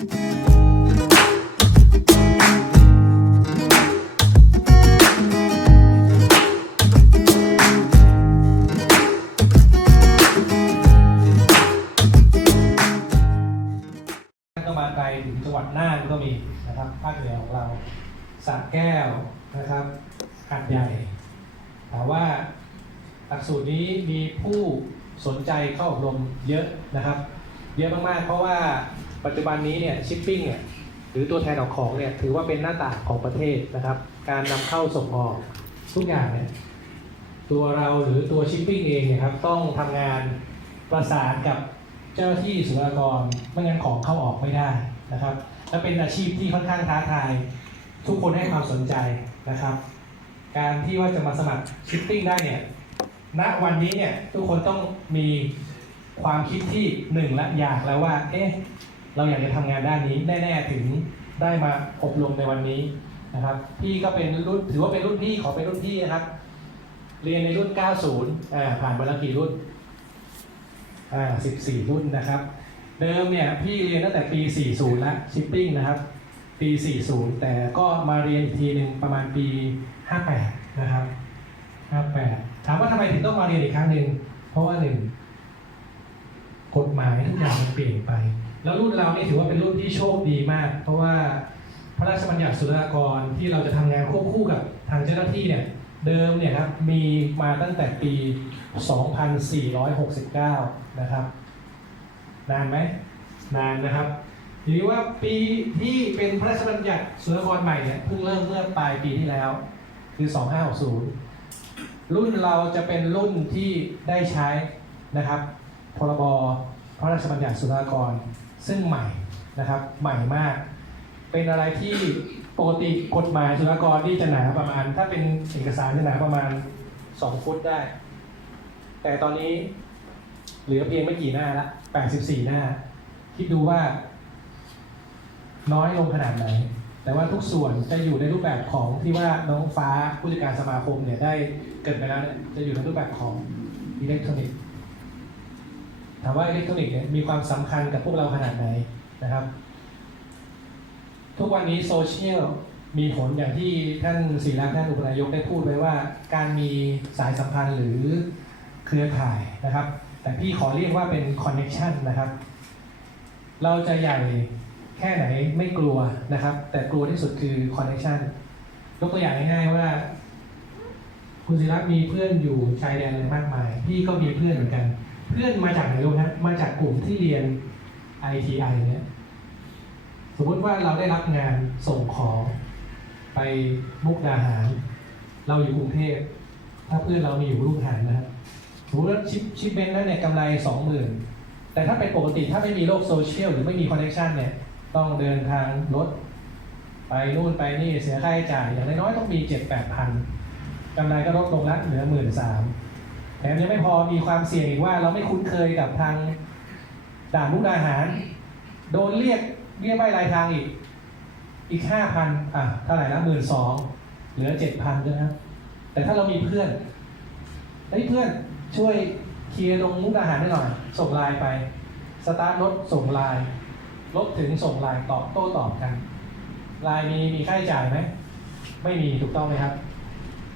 ก็มาไกลถึงจังหวัดน่านก็มีนะครับภาคเหนือของเราสระแก้วนะครับหาดใหญ่ถามว่าหลักสูตรนี้มีผู้สนใจเข้าอบรมเยอะนะครับ เยอะมากๆ เพราะว่า ปัจจุบันนี้เนี่ยชิปปิ้งเนี่ยหรือตัวแทนออกของเนี่ยถือว่าเป็นหน้าต่างของประเทศนะครับ การนำเข้าส่งออกทุกอย่างเนี่ยตัวเราหรือตัวชิปปิ้งเองเนี่ยครับต้องทำงานประสานกับเจ้าหน้าที่ศุลากรไม่งั้นของเข้าออกไม่ได้นะครับ และเป็นอาชีพที่ค่อนข้างท้าทาย ทุกคนให้ความสนใจนะครับ การที่ว่าจะมาสมัครชิปปิ้งได้เนี่ยณวันนี้เนี่ยทุกคนต้องมีความคิดที่หนึ่งละอยากแล้วว่า เอ๊ะ เราอยากจะทำงานด้านนี้แน่ๆถึงได้มาอบรมในวันนี้นะครับ พี่ก็เป็นรุ่นถือว่าเป็นรุ่นพี่ขอเป็นรุ่นพี่นะครับ เรียนในรุ่น 90อ่าผ่านมาแล้วกี่รุ่นอ่า14 รุ่นนะครับ เดิมเนี่ยพี่เรียนตั้งแต่ปี 40ละชิปปิ้งนะครับ ปี 40 แต่ก็มาเรียนอีกทีหนึ่งประมาณปี 58 นะครับ 58 ถามว่าทำไมถึงต้องมาเรียนอีกครั้งหนึ่งเพราะว่าหนึ่งกฎหมายทุกอย่างมันเปลี่ยนไป แล้วรุ่นเรานี่ถือว่าเป็นรุ่นที่โชคดีมาก เพราะว่าพระราชบัญญัติศุลกากรที่เราจะทำงานควบคู่กับทางเจ้าหน้าที่เนี่ยเดิมเนี่ยครับมีมาตั้งแต่ปี 2469 นะครับ นานไหมนานนะครับทีนี้ว่าปีที่เป็นพระราชบัญญัติศุลกากรใหม่เนี่ยเพิ่งเริ่มเมื่อปลายปีที่แล้ว คือ 2560 รุ่นเราจะเป็นรุ่นที่ได้ใช้นะครับพรบพระราชบัญญัติศุลกากร ซึ่งใหม่นะครับใหม่มาก เป็นอะไรที่ปกติกฎหมายศุลกากรที่จะหนาประมาณ ถ้าเป็นเอกสารจะหนาประมาณ2ฟุตได้ แต่ตอนนี้เหลือเพียงไม่กี่หน้าละ84หน้า คิดดูว่า น้อยลงขนาดไหน แต่ว่าทุกส่วนจะอยู่ในรูปแบบของที่ว่าน้องฟ้าผู้จัดการสมาคมเนี่ยได้เกิดไปแล้วจะอยู่ในรูปแบบของอิเล็กทรอนิกส์ ถามว่าอิเล็กทรอนิกส์มีความสำคัญกับพวกเราขนาดไหนนะครับ ทุกวันนี้โซเชียลมีผลอย่างที่ท่านศิลาท่านอุปนายกได้พูดไว้ว่า การมีสายสัมพันธ์หรือเครือข่ายนะครับ แต่พี่ขอเรียกว่าเป็นคอนเน็ชันนะครับ เราจะใหญ่แค่ไหนไม่กลัวนะครับ แต่กลัวที่สุดคือคอนเน็ชันยกตัวอย่างง่ายๆว่า คุณศิรัตน์มีเพื่อนอยู่ชายแดนอะไรมากมาย พี่ก็มีเพื่อนเหมือนกัน เพื่อนมาจากไหนรู้ไหมฮะมาจากกลุ่มที่เรียน ITI เนี่ยสมมติว่าเราได้รับงานส่งของไปมุกดาหาร เราอยู่กรุงเทพถ้าเพื่อนเรามีอยู่ลูกหารนะครับสมมติว่าชิปชิปเมนต์นั้นเนี่ยกำไรสองหมื่นแต่ถ้าเป็นปกติถ้าไม่มีโลกโซเชียลหรือไม่มีคอนเนคชันเนี่ยต้องเดินทางรถไปนู่นไปนี่เสียค่าใช้จ่ายอย่างน้อยๆต้องมีเจ็ดแปดพันกำไรก็ลดลงละเหลือหมื่นสาม แถมยังไม่พอมีความเสี่ยงอีกว่า เราไม่คุ้นเคยกับทางด่านมุกดาหาร โดนเรียกเรียกไม่รายทางอีก อีกห้าพันอะเท่าไหร่ละหมื่นสองเหลือเจ็ดพันใช่ไหมครับแต่ถ้าเรามีเพื่อนเฮ้ยเพื่อนช่วยเคลียร์ลงมุกดาหารให้หน่อย ส่งไลน์ไป สตาร์ทรถส่งไลน์รถถึงส่งไลน์ตอบโต้ตอบกันไลน์มีมีค่าใช้จ่ายไหมไม่มีถูกต้องไหมครับ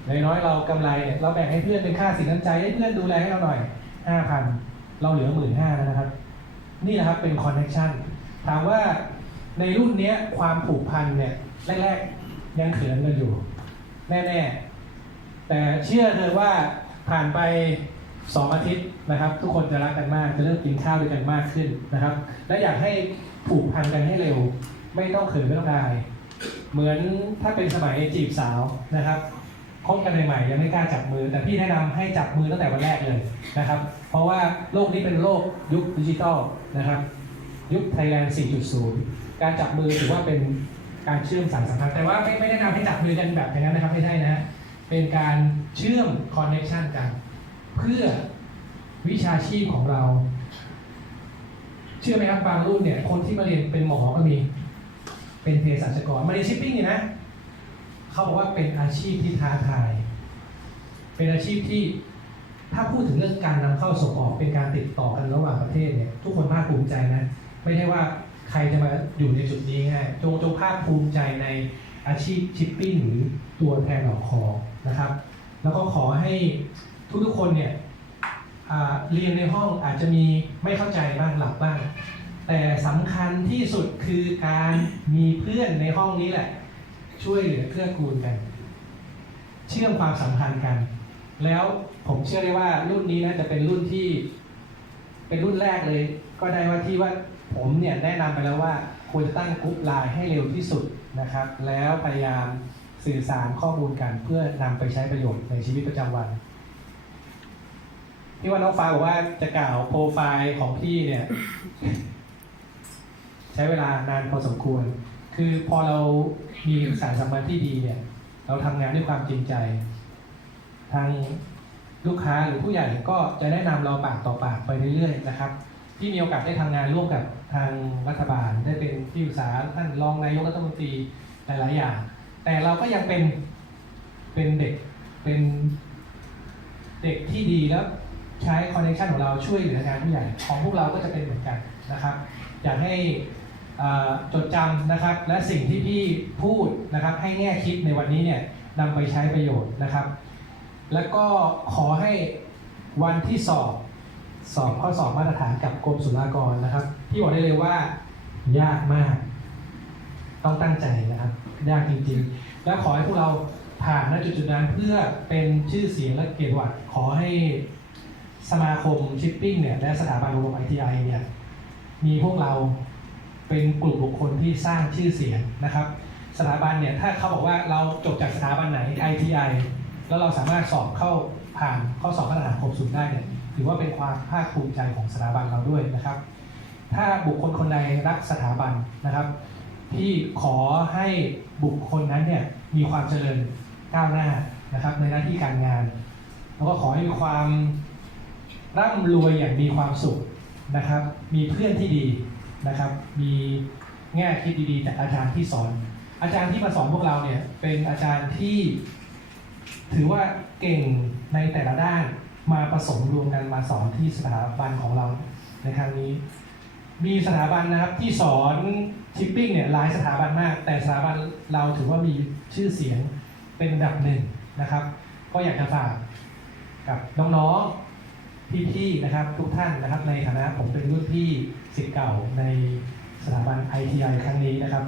น้อยๆเรากำไรเนี่ยเราแบ่งให้เพื่อนเป็นค่าสินน้ำใจให้เพื่อนดูแลให้เราหน่อยห้าพันเราเหลือหมื่นห้าแล้วนะครับ นี่นะครับเป็นคอนเนคชันถามว่าในรุ่นเนี้ยความผูกพันเนี่ยแรกๆยังเขินกันอยู่ แน่ๆ แต่เชื่อเธอว่าผ่านไปสองอาทิตย์นะครับ ทุกคนจะรักกันมากจะเริ่มกินข้าวด้วยกันมากขึ้นนะครับ และอยากให้ผูกพันกันให้เร็ว ไม่ต้องเขินไม่ต้องอาย เหมือนถ้าเป็นสมัยจีบสาวนะครับ คบกันใหม่ๆยังไม่กล้าจับมือ แต่พี่แนะนำให้จับมือตั้งแต่วันแรกเลยนะครับ เพราะว่าโลกนี้เป็นโลกยุคดิจิตอลนะครับ ยุคไทยแลนด์ 4.0 การจับมือถือว่าเป็นการเชื่อมสายสัมพันธ์แต่ว่าไม่ไม่แนะนำให้จับมือกันแบบนั้นนะครับไม่ใช่นะเป็นการเชื่อมคอนเน c ชันกัน เพื่อวิชาชีพของเรา เชื่อไหมครับบางรุ่นเนี่ยคนที่มาเรียนเป็นหมอก็มี เป็นเภสัชกรมาเรียนชิปปิ้งเนี่ยนะ เขาบอกว่าเป็นอาชีพที่ท้าทาย เป็นอาชีพที่ถ้าพูดถึงเรื่องการนำเข้าส่งออกเป็นการติดต่อกันระหว่างประเทศเนี่ย ทุกคนภาคภูมิใจนะ ไม่ใช่ว่าใครจะมาอยู่ในจุดนี้ง่ายจงจงภาคภูมิใจในอาชีพชิปปิ้งหรือตัวแทนออกขอนะครับ แล้วก็ขอให้ทุกๆคนเนี่ยเรียนในห้องอาจจะมีไม่เข้าใจบ้างหลับบ้าง แต่สำคัญที่สุดคือการมีเพื่อนในห้องนี้แหละ ช่วยเหลือเกื้อกูลกัน เชื่อมความสัมพันธ์กัน แล้วผมเชื่อได้ว่ารุ่นนี้น่าจะเป็นรุ่นที่ เป็นรุ่นแรกเลย ก็ได้ว่าที่ว่าผมเนี่ยแนะนำไปแล้วว่าควรจะตั้งกรุ๊ปไลน์ให้เร็วที่สุดนะครับ แล้วพยายามสื่อสารข้อมูลกันเพื่อนำไปใช้ประโยชน์ในชีวิตประจำวันที่ว่าน้องฟ้าบอกว่าจะกล่าวโปรไฟล์ของพี่เนี่ย ใช้เวลานานพอสมควร คือพอเรามีสายสัมพันธ์ที่ดีเนี่ย เราทำงานด้วยความจริงใจ ทางลูกค้าหรือผู้ใหญ่ก็จะแนะนำเราปากต่อปากไปเรื่อยๆนะครับ ที่มีโอกาสได้ทำงานร่วมกับทางรัฐบาล ได้เป็นที่ปรึกษาท่านรองนายกรัฐมนตรีหลายๆอย่าง แต่เราก็ยังเป็นเป็นเด็กเป็นเด็กที่ดีแล้วใช้คอนเนคชันของเราช่วยเหลืองานผู้ใหญ่ของพวกเราก็จะเป็นเหมือนกันนะครับอยากให้ จดจำนะครับ และสิ่งที่พี่พูดนะครับ ให้แง่คิดในวันนี้เนี่ยนำไปใช้ประโยชน์นะครับ แล้วก็ขอให้วันที่สอบสอบข้อสอบมาตรฐานกับกรมศุลกากรนะครับ พี่บอกได้เลยว่ายากมาก ต้องตั้งใจนะครับ ยากจริงๆ แล้วขอให้พวกเราผ่านณจุดจุดๆนั้นเพื่อเป็นชื่อเสียงและเกียรติวัตขอให้สมาคมชิปปิ้งเนี่ยและสถาบันอบรมไอทีไอเนี่ยมีพวกเรา เป็นกลุ่มบุคคลที่สร้างชื่อเสียงนะครับสถาบันเนี่ยถ้าเขาบอกว่าเราจบจากสถาบันไหน ITI แล้วเราสามารถสอบเข้าผ่านข้อสอบมาตรฐานครบสูงได้เนี่ยถือว่าเป็นความภาคภูมิใจของสถาบันเราด้วยนะครับ ถ้าบุคคลคนใดรักสถาบันนะครับพี่ขอให้บุคคลนั้นเนี่ยมีความเจริญก้าวหน้านะครับ ในหน้าที่การงาน แล้วก็ขอให้มีความร่ำรวยอย่างมีความสุขนะครับ มีเพื่อนที่ดี นะครับ มีแง่คิดดีๆจากอาจารย์ที่สอน อาจารย์ที่มาสอนพวกเราเนี่ยเป็นอาจารย์ที่ ถือว่าเก่งในแต่ละด้านมาผสมรวมกันมาสอนที่สถาบันของเราในครั้งนี้ มีสถาบันนะครับที่สอนชิปปิ้งเนี่ยหลายสถาบันมาก แต่สถาบันเราถือว่ามีชื่อเสียงเป็นอันดับหนึ่งนะครับ ก็อยากจะฝากกับน้องๆพี่ๆนะครับ ทุกท่านนะครับ ในฐานะผมเป็นรุ่นพี่ สิทธิ์เก่าในสถาบัน ITI ครั้งนี้นะครับ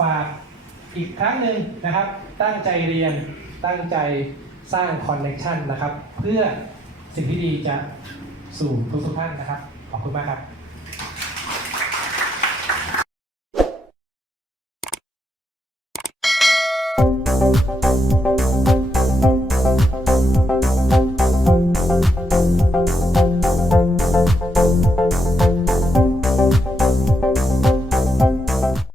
ฝากอีกครั้งหนึ่งนะครับ ตั้งใจเรียนตั้งใจสร้างคอนเนคชันนะครับ เพื่อสิ่งที่ดีจะสู่ทุกๆท่านนะครับ ขอบคุณมากครับ